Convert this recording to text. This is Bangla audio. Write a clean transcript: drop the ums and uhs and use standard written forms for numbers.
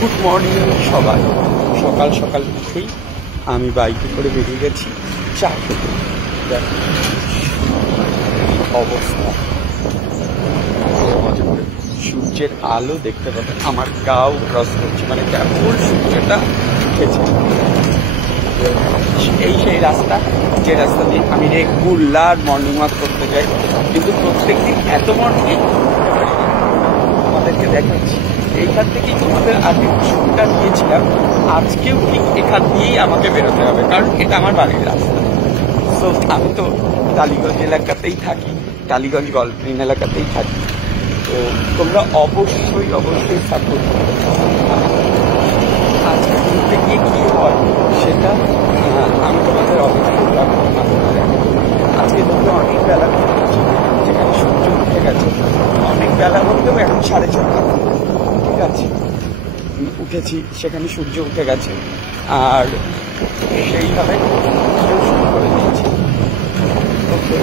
গুড মর্নিং সবাই। সকাল সকাল উঠেই আমি বাইকে করে বেরিয়ে গেছি চা খেতে। অবস্থা মজা করে সূর্যের আলো দেখতে পাবেন, আমার গাও ক্রস করছে, মানে কেবল সূর্যটা উঠেছে। এই সেই রাস্তা যে রাস্তা দিয়ে আমি রেগুলার মর্নিং ওয়াক করতে যাই, কিন্তু প্রত্যেকদিন এত মর্নিং আমাদেরকে দেখাচ্ছি। এইখান থেকেই তোমাদের আগে শুরুটা দিয়েছিলাম, আজকেও ঠিক এখান দিয়েই আমাকে বেরোতে হবে, কারণ এটা আমার বাড়ির রাস্তা। তো আমি তো টালিগঞ্জ এলাকাতেই থাকি, টালিগঞ্জ গল্পরিন এলাকাতেই থাকি। তো তোমরা অবশ্যই অবশ্যই সাপোর্ট করবে। আজকে ঘুরতে গিয়ে কী হয় সেটা আমি তোমাদের অবশ্যই আজকে দুটো অনেক বেলা ঘুরছি, যেখানে সূর্য উঠে গেছে। অনেক বেলা বলতেও এখন 4:30, ঠিক আছে, উঠেছি, সেখানে সূর্য উঠে গেছে। আর সেইভাবে শুরু করে দিয়েছি। ওকে।